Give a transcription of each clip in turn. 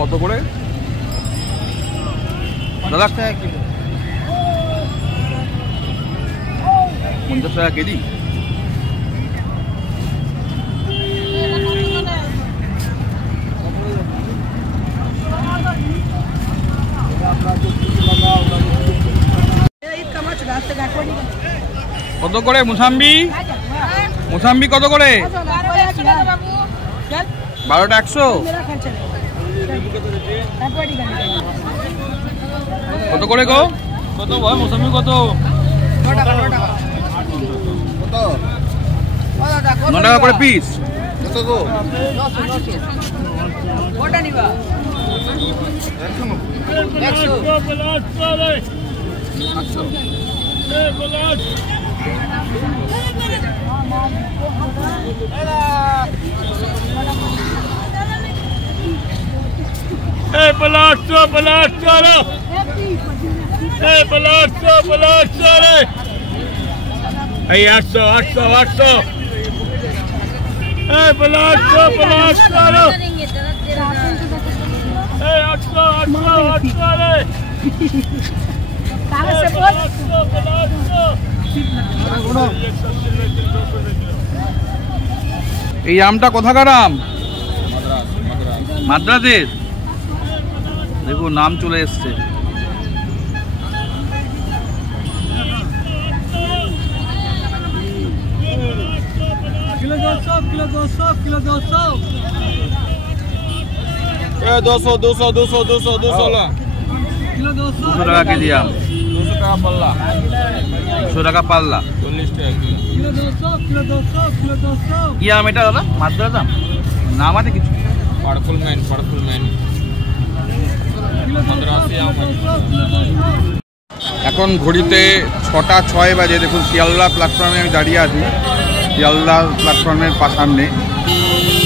কত করে দাদা? 50 টাকা কেজি। কত করে মুসাম্বি? মুসাম্বি কত করে? 12টা 100। কত করে গো? কত ভাই মুসাম্বি কত? 9 টাকা করে পিস। কত গো? 800। এই আমটা কোথাকার আম? মাদ্রাজের। দেখুন নাম চলে এসছে। किलो 200 किलो 200 किलो 200 200 किलो 200 টাকা কেজি আম। 200 টাকা পাল্লা। 200 টাকা পাল্লা। 40 টাকা किलो 200 किलो 200 किलो 200। কি আম এটা দাদা? মাদ্রাজ আম নাম আছে কিছু? পাড়ফুল ম্যান। এখন ঘড়িতে 6টা 6 বাজে। দেখুন শিয়ালদা প্ল্যাটফর্মে আমি দাঁড়িয়ে আছি। শিয়ালদা প্ল্যাটফর্মের সামনে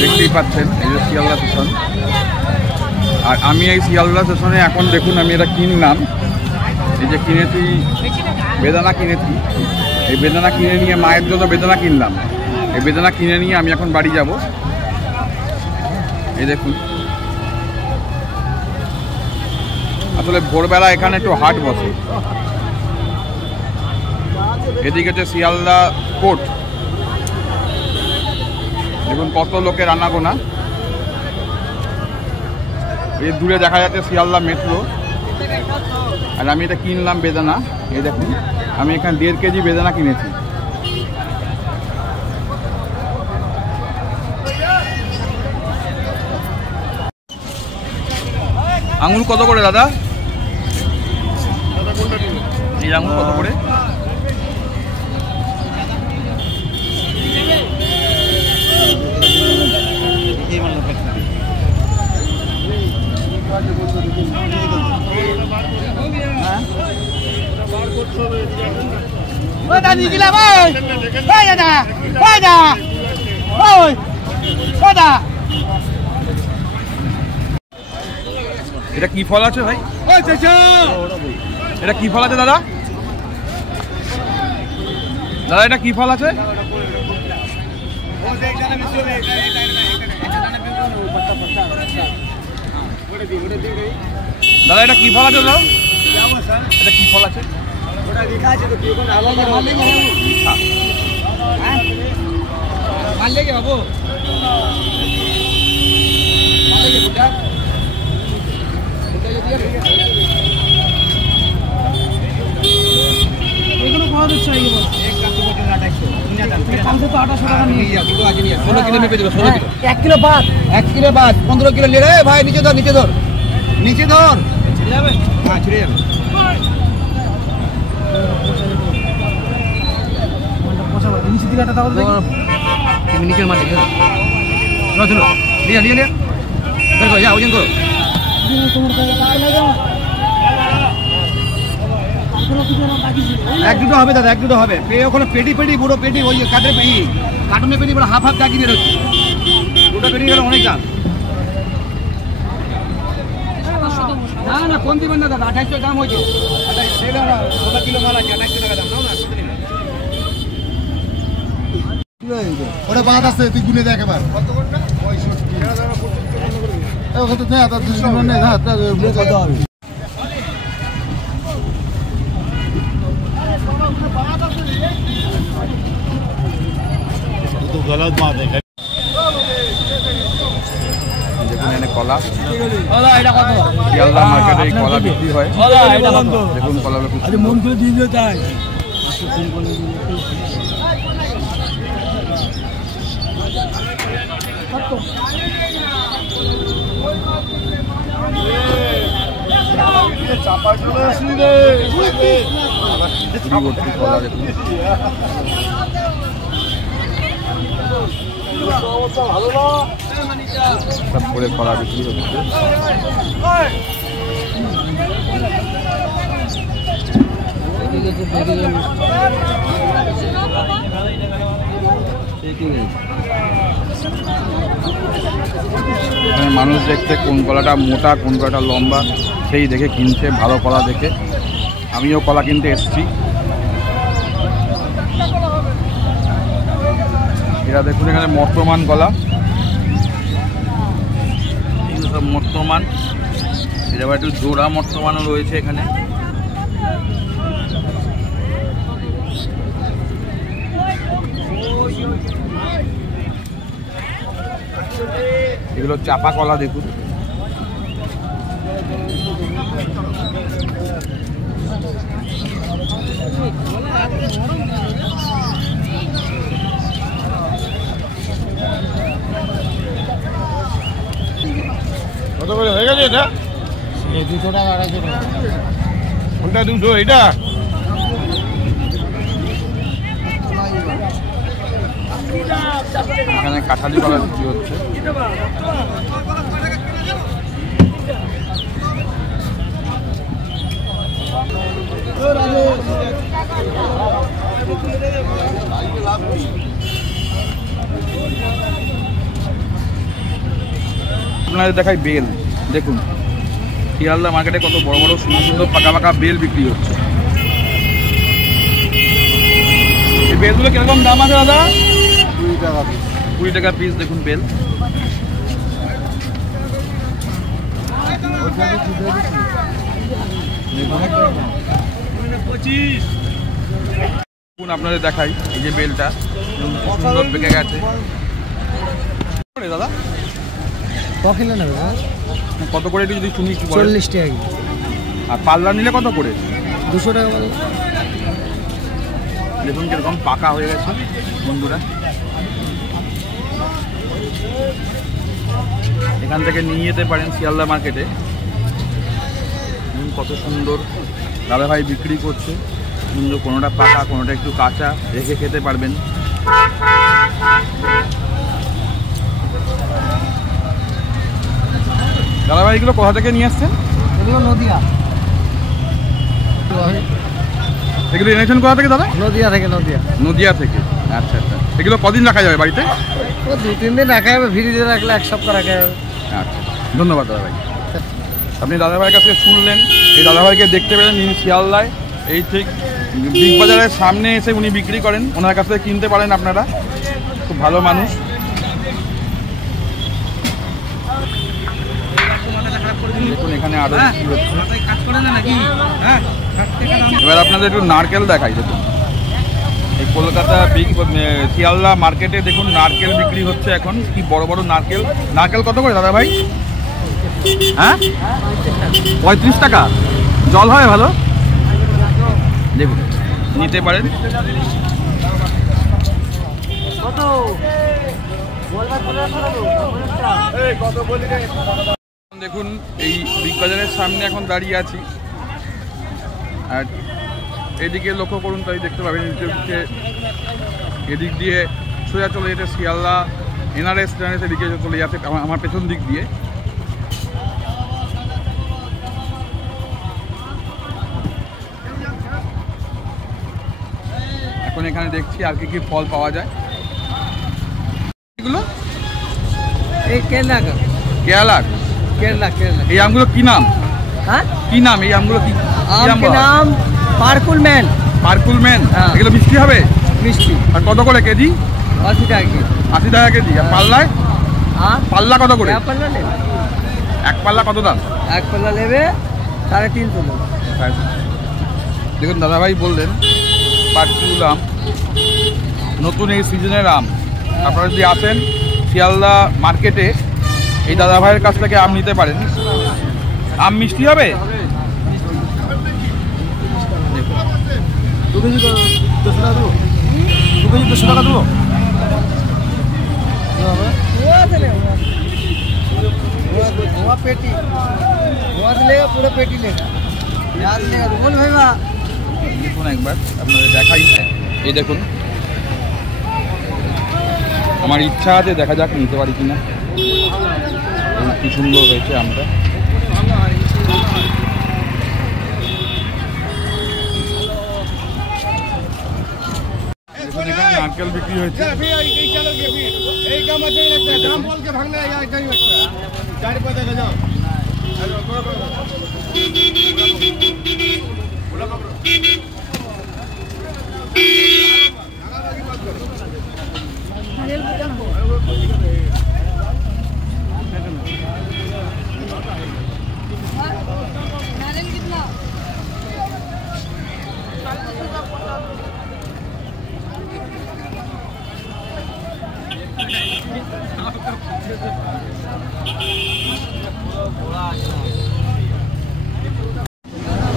দেখতেই পাচ্ছেন এই যে শিয়ালদা স্টেশন। আর আমি এই শিয়ালদা স্টেশনে এখন দেখুন আমি এটা কিনলাম। এই যে কিনেছি বেদানা কিনেছি। এই বেদানা কিনে নিয়ে মায়ের জন্য বেদানা কিনলাম। এই বেদানা কিনে নিয়ে আমি এখন বাড়ি যাব। এই দেখুন আসলে ভোরবেলা এখানে একটু হাট বসে। এদিকে হচ্ছে শিয়ালদা কোর্ট। দেখুন কত লোকের আনাগোনা। এই দূরে দেখা যাচ্ছে শিয়ালদা মেট্রো। আর আমি এটা কিনলাম বেদানা। এই দেখুন আমি এখানে 1.5 কেজি বেদানা কিনেছি। আঙুর কত করে দাদা? এই আঙুর কত করে? এটা কি ফল আছে ভাই? এটা কি ফল আছে দাদা? দাদা এটা কি ফল আছে? দাদা এটা কি ফল আছে দাদা? এটা কি ফল আছে? এগুলো কত দিচ্ছে? एक किलो बाद 15 किलो ले रहे भाई। नीचे धर नीचे धर हाँ छिड़े जाए। नीचे मार चलो लिया लिया लिया जा वजन करो। एक दुटो হবে দাদা, এক দুটো হবে। ওখানে পেটি পেটি বড় পেটি ওই কাঠের পেটি কার্টুনের পেটি বড় হাফ হাফ দাগি বের হচ্ছে। দুটো পেটি গেলে অনেক দাম। না না কোন দিবেন না দাদা, 2800 দাম হয়েছে। 16 কিলো মাল আছে, 2800 টাকা দাম। নাও না ওটা বাদ আছে, তুই গুনে দেখ এবার কত কোনটা 65। तो गलत बात है। দেখুন এখানে কলা, শিয়ালদা মার্কেটে এই কলা বিক্রি হয়। দেখুন কলাগুলো খুব সুন্দর। মন করে দিয়ে দিও তাই। ভর্তি কলা দেখুন। সব করে কলা বিক্রি হচ্ছে। এখানে মানুষ দেখছে কোন কলাটা মোটা কোন কলাটা লম্বা সেই দেখে কিনছে, ভালো কলা দেখে। আমিও কলা কিনতে এসেছি। এরা দেখুন এখানে মর্তমান কলা, এগুলো সব মর্তমান। এর আবার একটু জোড়া মর্তমানও রয়েছে এখানে। এগুলো চাপা কলা দেখুন। কত করে হয়ে গেছে এটা? 200 টাকা 250 টাকা। কোনটা 200? এটা এখানে কাঁঠালি কলা বিক্রি হচ্ছে। আপনাদের দেখাই বেল। দেখুন শিয়ালদা মার্কেটে কত বড় বড় সুন্দর সুন্দর পাকা পাকা বেল বিক্রি হচ্ছে। এই বেলগুলো কিরকম দাম আছে দাদা? 20 টাকা পিস। 20 টাকা পিস। দেখুন বেল। দেখুন আপনাদের দেখাই এই যে বেলটা সুন্দর পেকে গেছে। দাদা কিলো নেবে? কত করে একটু যদি শুনি? 40 টাকা। আর পাল্লা নিলে কত করে? 200 টাকা বলে। দেখুন কিরকম পাকা হয়ে গেছে বন্ধুরা। এখান থেকে নিয়ে যেতে পারেন শিয়ালদা মার্কেটে। কত সুন্দর দাদাভাই বিক্রি করছে। সুন্দর, কোনোটা পাকা কোনোটা একটু কাঁচা, রেখে খেতে পারবেন। দাদাভাই এগুলো কোথা থেকে নিয়ে আসছেন? এগুলো নদিয়া। এগুলো এনেছেন কোথা থেকে দাদা? নদিয়া থেকে। নদিয়া থেকে। আচ্ছা আচ্ছা। এগুলো কদিন রাখা যাবে বাড়িতে? ও 2-3 দিন রাখা যাবে, ফ্রিজে রাখলে 1 সপ্তাহ রাখা যাবে। আচ্ছা, ধন্যবাদ দাদাভাই। আপনি দাদাভাইয়ের কাছে শুনলেন। এই দাদাভাইকে দেখতে পেলেন ইনি শিয়ালদায় এই ঠিক বিগ বাজারের সামনে এসে উনি বিক্রি করেন। ওনার কাছ থেকে কিনতে পারেন আপনারা। খুব ভালো মানুষ। দেখুন এখানে আরো বিক্রি হচ্ছে। এবার আপনাদের একটু নারকেল দেখাই। দেখুন এই কলকাতা বিগ শিয়ালদা মার্কেটে দেখুন নারকেল বিক্রি হচ্ছে এখন। কি বড় বড় নারকেল। নারকেল কত করে দাদা ভাই? হ্যাঁ 35 টাকা। জল হয় ভালো? দেখুন নিতে পারেন। দেখুন এই বিগ বাজারের সামনে এখন দাঁড়িয়ে আছি। আর এদিকে লক্ষ্য করুন, তাই দেখতে পাবেন এদিক দিয়ে সোজা চলে যেতে শিয়ালদা এনআরএস এদিকে চলে যাচ্ছে আমার পেছন দিক দিয়ে। এখন এখানে দেখছি আর কি ফল পাওয়া যায়। এগুলো এই কেরলা। এই আমগুলো কি নাম? হ্যাঁ কি নাম এই আমগুলো? কি নাম? পার্কুলম্যান। এগুলো মিষ্টি হবে? মিষ্টি। আর কত করে কেজি? 80 টাকা কেজি। 80 টাকা কেজি। আর পাল্লায়? পাল্লা কত করে? এক পাল্লা কত দাম? এক পাল্লা নেবে 350 টাকা। দেখুন দাদাভাই বললেন পাটকুল আম নতুন এই সিজনের আম। আপনারা যদি আসেন শিয়ালদা মার্কেটে এই দাদাভাইয়ের কাছ থেকে আম নিতে পারেন। আম মিষ্টি হবে? 2 কেজি 200 টাকা দেবো। 2 কেজি 200 টাকা দেবো। पेटी पूरा पेटी लेगा याद लेगा बोल भाई बा। দেখুন একবার আপনাদের দেখাই, এই দেখুন আমার ইচ্ছা আছে, দেখা যাক নিতে পারি কিনা। কি সুন্দর হয়েছে আমটা। দেখুন এখানে নারকেল বিক্রি হয়েছে।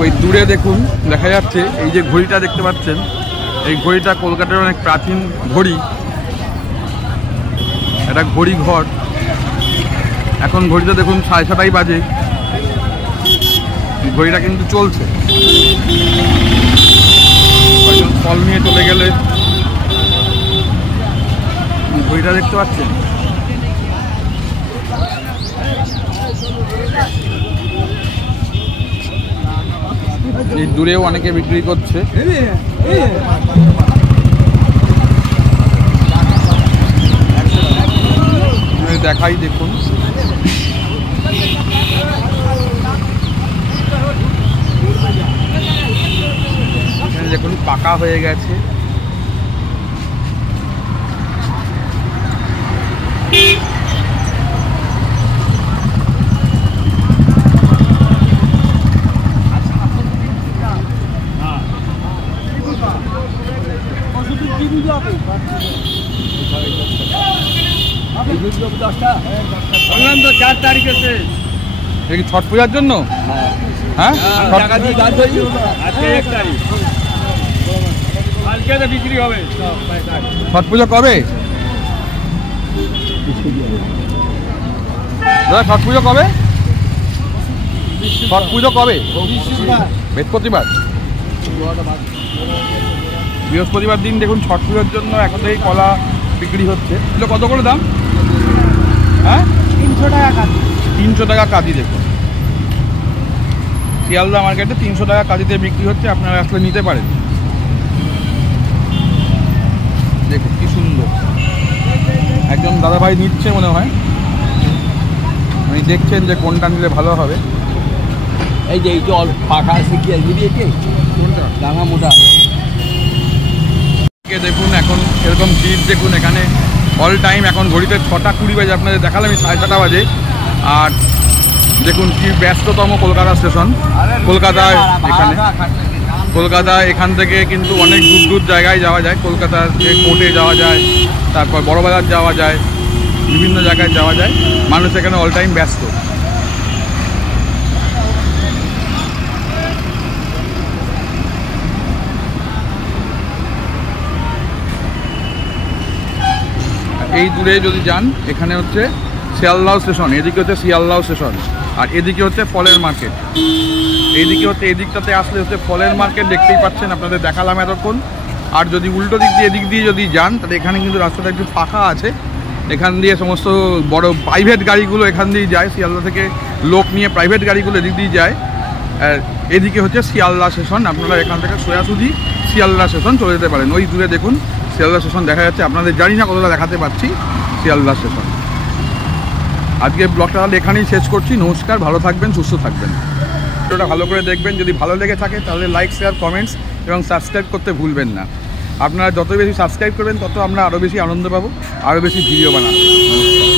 ওই দূরে দেখুন দেখা যাচ্ছে এই যে ঘড়িটা দেখতে পাচ্ছেন, এই ঘড়িটা কলকাতার অনেক প্রাচীন ঘড়ি। এটা ঘড়ি ঘর। এখন ঘড়িটা দেখুন 6:30 বাজে, ঘড়িটা কিন্তু চলছে। ফল নিয়ে চলে গেলে ঘড়িটা দেখতে পাচ্ছেন। এই দূরেও অনেকে বিক্রি করছে। দেখাই দেখুন দেখুন পাকা হয়ে গেছে। বললাম তো 4 তারিখে শেষ। এটা কি ছট পূজার জন্য? হ্যাঁ আজকে 1 তারিখ, কালকে তো বিক্রি হবে। ছট পুজো কবে দাদা? ছট পুজো কবে? ছট পুজো কবে? বৃহস্পতিবার। বৃহস্পতিবার দিন দেখুন ছট পুজোর জন্য এখন থেকে কলা বিক্রি হচ্ছে। এগুলো কত করে দাম? হ্যাঁ 300 টাকা কাটি। 300 টাকা কাজি। দেখুন শিয়ালদা মার্কেটে 300 টাকা কাজিতে বিক্রি হচ্ছে, আপনারা আসলে নিতে পারেন। দেখুন কি সুন্দর, একজন দাদাভাই নিচ্ছে মনে হয়। আপনি দেখছেন যে কোনটা নিলে ভালো হবে। এই যে এই যে পাকা আছে কি দিয়েছে কোনটা ডাঙা মোটা। দেখুন এখন এরকম ভিড় দেখুন এখানে অল টাইম। এখন ঘড়িতে 6:20 বাজে, আপনাদের দেখালাম 6:30 বাজে। আর দেখুন কি ব্যস্ততম কলকাতা স্টেশন। কলকাতায় এখান থেকে কিন্তু অনেক দূর দূর জায়গায় যাওয়া যায়। কলকাতার কোর্টে যাওয়া যায়, তারপর বড়বাজার যাওয়া যায়, বিভিন্ন জায়গায় যাওয়া যায়। মানুষ এখানে অল টাইম ব্যস্ত। এই দূরে যদি যান এখানে হচ্ছে শিয়ালদা স্টেশন, এদিকে হচ্ছে শিয়ালদা স্টেশন, আর এদিকে হচ্ছে ফলের মার্কেট। এইদিকে হচ্ছে এদিকটাতে আসলে হচ্ছে ফলের মার্কেট, দেখতেই পাচ্ছেন, আপনাদের দেখালাম এতক্ষণ। আর যদি উল্টো দিক দিয়ে এদিক দিয়ে যদি যান তাহলে এখানে কিন্তু রাস্তাটা একটু ফাঁকা আছে। এখান দিয়ে সমস্ত বড় প্রাইভেট গাড়িগুলো এখান দিয়ে যায়, শিয়ালদা থেকে লোক নিয়ে প্রাইভেট গাড়িগুলো এদিক দিয়ে যায়। আর এদিকে হচ্ছে শিয়ালদা স্টেশন, আপনারা এখান থেকে সোজাসুজি শিয়ালদা স্টেশন চলে যেতে পারেন। ওই দূরে দেখুন শিয়ালদা স্টেশন দেখা যাচ্ছে, আপনাদের জানি না কতটা দেখাতে পাচ্ছি শিয়ালদা স্টেশন। আজকে ব্লগটা তাহলে এখানেই শেষ করছি। নমস্কার, ভালো থাকবেন, সুস্থ থাকবেন। ভিডিওটা ভালো করে দেখবেন, যদি ভালো লেগে থাকে তাহলে লাইক, শেয়ার, কমেন্টস এবং সাবস্ক্রাইব করতে ভুলবেন না। আপনারা যত বেশি সাবস্ক্রাইব করবেন তত আমরা আরও বেশি আনন্দ পাবো, আরও বেশি ভিডিও বানাবো। নমস্কার।